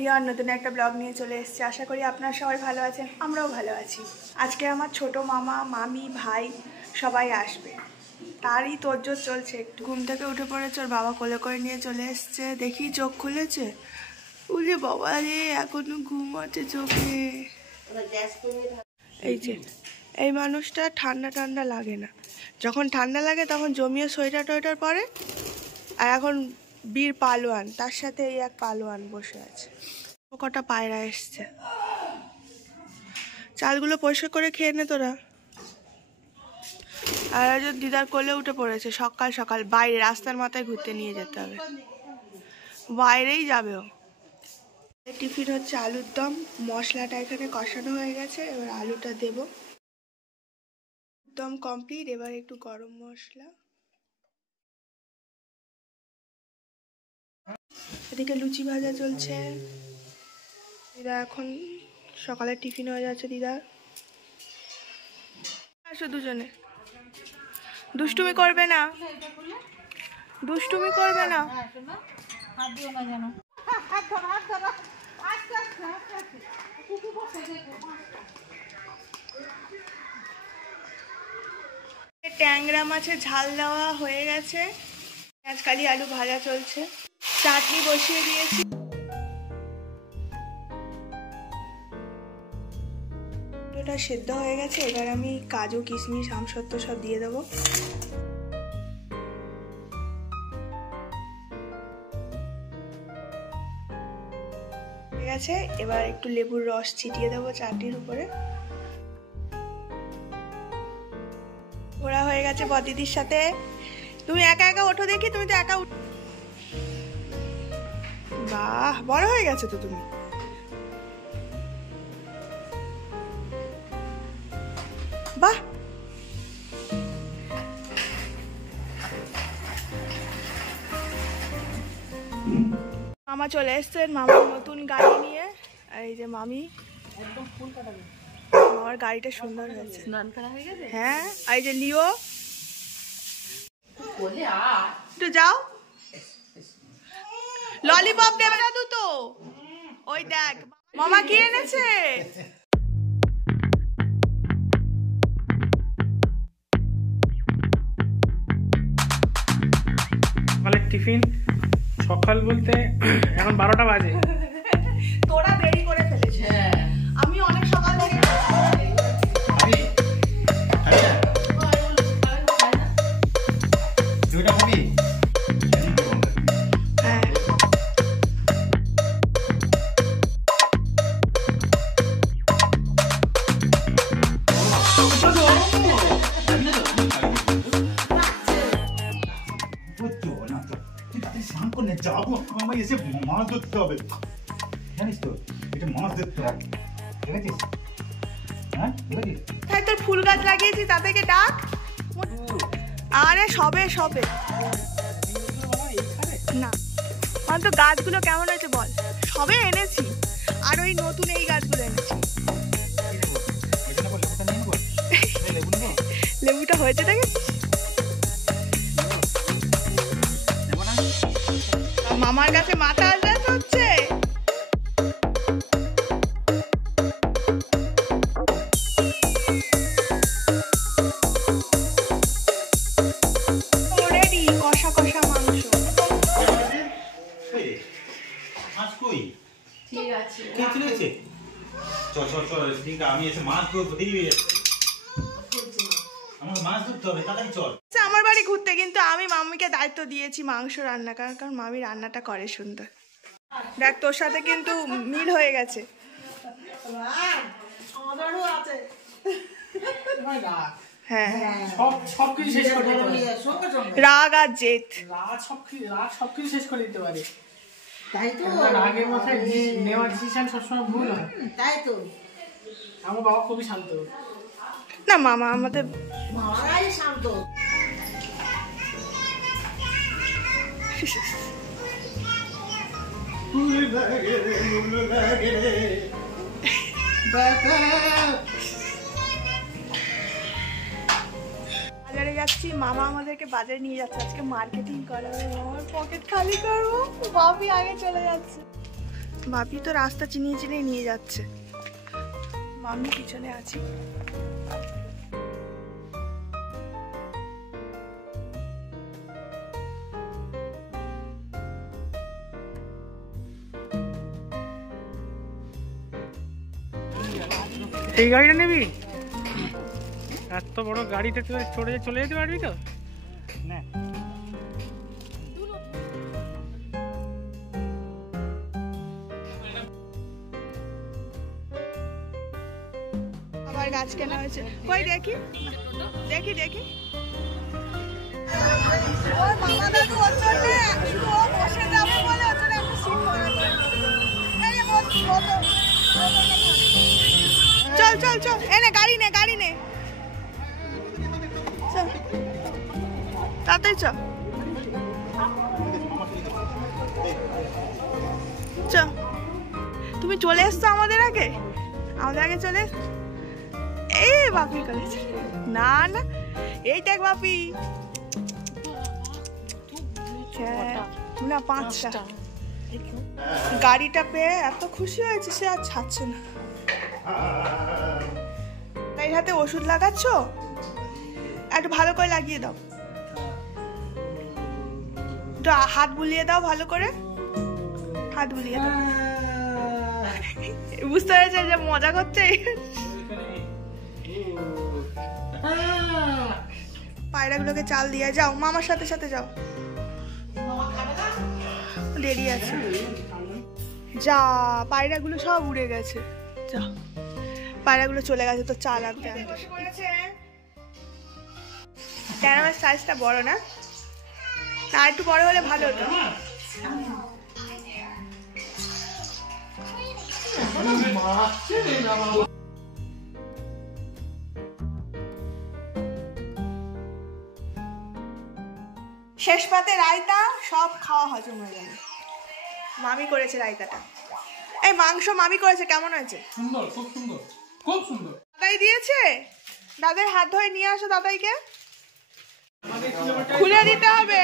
Everyone, নতুন একটা blog নিয়ে চলে এসেছি। আশা করি আপনারা সবাই ভালো আছেন, আমরাও ভালো আছি। আজকে আমার ছোট মামা, মামি, ভাই সবাই আসবে, তারই তোড়জোড় চলছে। একটু ঘুম থেকে উঠে পড়েছে, ওর বাবা কোলে করে নিয়ে চলে এসছে। দেখি চোখ খুলেছে, উঠে বাবা রে এখনো ঘুম আছে চোখে। এই যে এই মানুষটা ঠান্ডা ঠান্ডা লাগে না, যখন ঠান্ডা লাগে তখন জমিয়ে সোয়েটার টোয়েটার পরে। আর এখন বীর পালোয়ান, তার সাথে এই এক পালোয়ান বসে আছে। কটা পায়রা এসছে, চালগুলো পরিষ্কার করে খেয়ে নে তোরা। আর একজন দিদার কোলে উঠে পড়েছে, সকাল সকাল বাইরে রাস্তার মাথায় ঘুরতে নিয়ে যেতে হবে, বাইরেই যাবে ও। টিফিন হচ্ছে আলুর দম, মশলাটা এখানে কষানো হয়ে গেছে, এবার আলুটা দেব। দম কমপ্লিট, এবার একটু গরম মশলা। এদিকে লুচি ভাজা চলছে। দিদা এখন সকালের টিফিন হয়ে যাচ্ছে দিদা। আসো দুজনে, দুষ্টুমি করবে না, দুষ্টুমি করবে না। ট্যাংরা মাছের ঝাল দেওয়া হয়ে গেছে, পেঁয়াজকালি আলু ভাজা চলছে, চাটনি বসিয়ে দিয়েছি। ওটা সেদ্ধ হয়ে গেছে, এবার আমি কাজু কিশমিশ আমসত্ত্ব সব দিয়ে দেবো। ঠিক আছে, এবার একটু লেবুর রস ছিটিয়ে দেবো চাটনির উপরে। ওরা হয়ে গেছে বদিদির সাথে। তুমি একা একা ওঠো দেখি, তুমি তো একা। বাহ, বড় হয়ে গেছে তো তুমি। বাহ, মামা চলে এসছেন, মামার নতুন গাড়ি নিয়ে। আর এই যে মামি, আমার গাড়িটা সুন্দর হয়েছে। হ্যাঁ, আর এই যে লিও, একটু যাও। ললিপপ দেবে না তো, ওই দেখ মামা কি এনেছে। সকালের টিফিন, সকাল বলতে এখন 12টা বাজে। তোরা দেরি করে ফেলেছিস, আমি অনেক সকাল থেকে। যাবো আমায় এসে মাছ ধরতে হবে, জানিস তো এটা মাছ ধরতে হবে। ঠিক আছে, হ্যাঁ তাই তোর ফুল গাছ লাগিয়েছি, তা থেকে ডাক। আরে সবে সবে না, আমার তো গাছগুলো কেমন হয়েছে বল। সবে এনেছি, আর ওই নতুন এই গাছগুলো এনেছি। লেবুটা হয়েছে দেখেছিস, মামার কাছে মাথা আলদাস হচ্ছে। রেডি কষা কষা মাংস। মাছ কই? ঠিক আছে, কে চলেছে? চল চল চল, ঠিক আমি এসে মাছ ধরবো, দেরি হয়ে যাচ্ছে। আমাকে মাছ ধরতে হবে, তাড়াতাড়ি চল। আমার বাড়ি ঘুরতে, কিন্তু আমি মাম্মিকে দায়িত্ব দিয়েছি মাংস রান্না করার, কারণ মামি রান্নাটা করে সুন্দর। দেখ তোর সাথে কিন্তু মিল হয়ে গেছে। হ্যাঁ, সবকিছু শেষ করে দিতে পারে, রাগ আর জেদ, সবকিছু শেষ করে দিতে পারে। তাই তো রাগের মাথায় নেওয়া ডিসিশন সবসময় ভুল হয়। তাই তো আমার বাবা খুবই শান্ত না। মামা আমাদের মারাই শান্ত। বাজারে যাচ্ছি, মামা আমাদেরকে বাজারে নিয়ে যাচ্ছে, আজকে মার্কেটিং করাবে। মামার পকেট খালি করবো, বাপি আগে চলে যাচ্ছে। বাপি তো রাস্তা চিনিয়ে চিনিয়ে নিয়ে যাচ্ছে, মামি পিছনে আছি। এই গাড়িটা নিবি? এত বড় গাড়িতে তুই চলে যেতে পারবি তো? না আবার গাছ কেনা হয়েছে, কই দেখি দেখি দেখি। ওর মামা দাদু ওর জন্য একটু ও বসে যাবে বলে ওর জন্য একটু সিট করা করে দিয়েছে। এই যে চল চল চল, এনে গাড়ি নে গাড়ি নে, চল তাড়াতাড়ি চল চল। তুমি চলে এসছো আমাদের আগে চলে এসছো। এই বাপি করেছে, না না এই দেখ বাপি, না 5টা। গাড়িটা পেয়ে এত খুশি হয়েছে সে আর ছাড়ছে না। তাই হাতে ওষুধ লাগাচ্ছ, একটু ভালো করে লাগিয়ে দাও, একটু হাত বুলিয়ে দাও, ভালো করে হাত বুলিয়ে দাও। বুঝতে পেরেছে যে মজা করছে। পায়রাগুলোকে চাল দিয়ে যাও, মামার সাথে সাথে যাও, দেরি আছে। যা পায়রাগুলো সব উড়ে গেছে, যা পায়রাগুলো চলে গেছে তো চাল আনতে আনতে। ক্যারামের সাইজটা বড় না, না একটু বড় হলে ভালো হতো। শেষ পাতে রায়তা, সব খাওয়া হজম হয়ে গেল। মামি করেছে রায়তাটা, এই মাংস মামি করেছে, কেমন হয়েছে? সুন্দর, খুব সুন্দর, খুব সুন্দর। দাদাই দিয়েছে, দাদার হাত ধরে নিয়ে আসো দাদাইকে, খুলে দিতে হবে।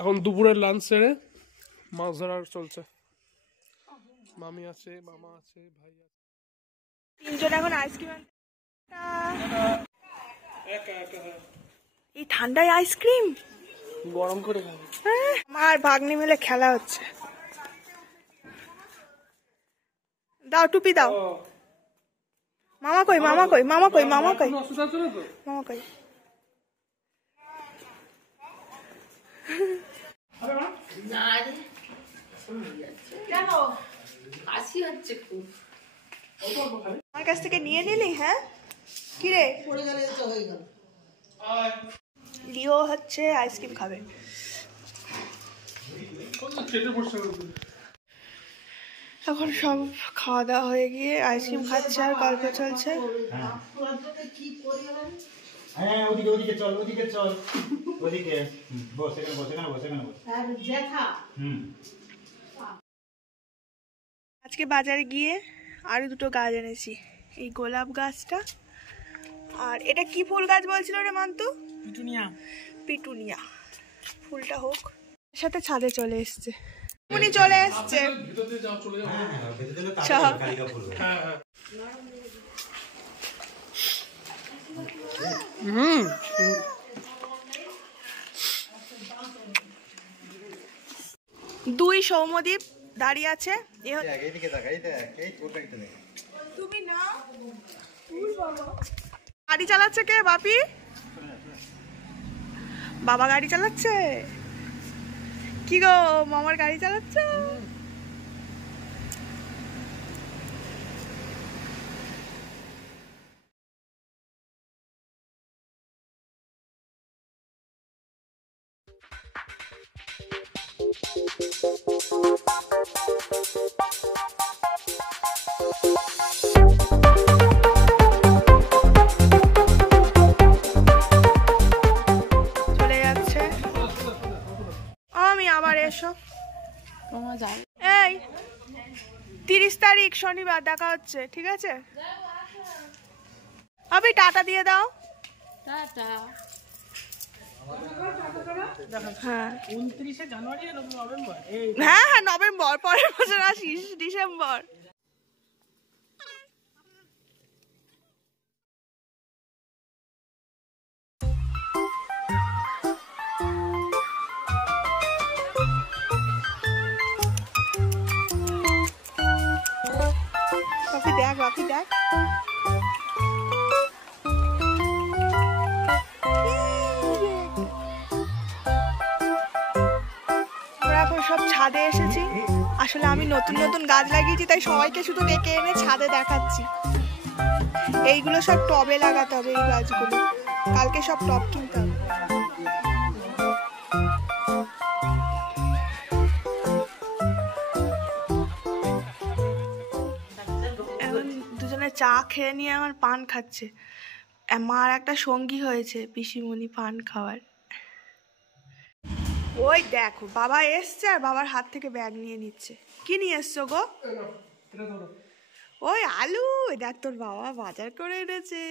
এখন দুপুরের লাঞ্চ সেরে মাছ ধরার চলছে। মামি আছে, মামা আছে, ভাই আছে, 3জন এখন আইসক্রিম। এই ঠান্ডায় আইসক্রিম গরম করে খাবো। আমার ভাগ্নি মিলে খেলা হচ্ছে। দাও টুপি দাও। মামা কই মামা কই মামা কই মামা কই মামা কই? কেন কাশি হচ্ছে খুব? আমার কাছ থেকে নিয়ে নিলি? হ্যাঁ কিরে, পড়ে গেলে তো হয়ে গেল। লিও হচ্ছে আইসক্রিম খাবে। এখন সব খাওয়া দাওয়া হয়ে গিয়ে আইসক্রিম খাচ্ছে আর গল্প চলছে। হ্যাঁ ওদিকে ওদিকে চল, ওদিকে চল, ওদিকে বস, এখানে বস, এখানে বস, এখানে বস। আজকে বাজারে গিয়ে আরো 2টো গাছ এনেছি, এই গোলাপ গাছটা আর এটা কি ফুল গাছ বলছিল রে মান্তু? পিটুনিয়া। পিটুনিয়া ফুলটা হোক। সাথে ছাদে চলে এসছে, উনি চলে এসছে। দুই সৌম্যদীপ দাঁড়িয়ে আছে। তুমি না গাড়ি চালাচ্ছে কে? বাপি বাবা গাড়ি চালাচ্ছে। কি গো মামার গাড়ি চালাচ্ছে? এই 30 তারিখ শনিবার দেখা হচ্ছে, ঠিক আছে? আবে টাটা দিয়ে দাও। টাটা। হ্যাঁ 29 জানুয়ারি আর নভেম্বর এই হ্যাঁ হ্যাঁ নভেম্বর, পরের বছর আসিস ডিসেম্বর। বাপি দেখ, বাপি দেখ। আমরা এখন সব ছাদে এসেছি। আসলে আমি নতুন নতুন গাছ লাগিয়েছি, তাই সবাইকে শুধু ডেকে এনে ছাদে দেখাচ্ছি। এইগুলো সব টবে লাগাতে হবে, এই গাছগুলো কালকে সব টব কিনতে হবে। এখন দুজনে চা খেয়ে নিয়ে আমার পান খাচ্ছে। মার একটা সঙ্গী হয়েছে পিসিমণি পান খাওয়ার। ওই দেখো বাবা এসছে আর বাবার হাত থেকে ব্যাগ নিয়ে নিচ্ছে। কি নিয়ে এসছো গো? ওই আলু, দেখ তোর বাবা বাজার করে এনেছে।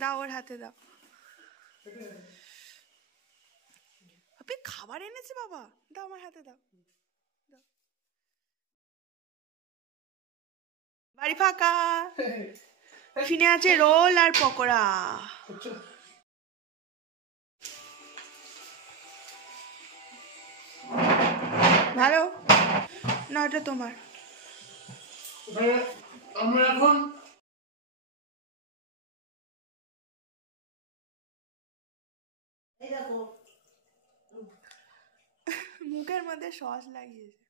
দাও ওর হাতে দাও। আপনি খাবার এনেছে বাবা, দাও আমার হাতে দাও। দাও। বাড়ি ফাঁকা। টিফিনে আছে রোল আর পকোড়া। ভালো না, ওটা তোমার। আমরা এখন মুখের মধ্যে সস লাগিয়েছে।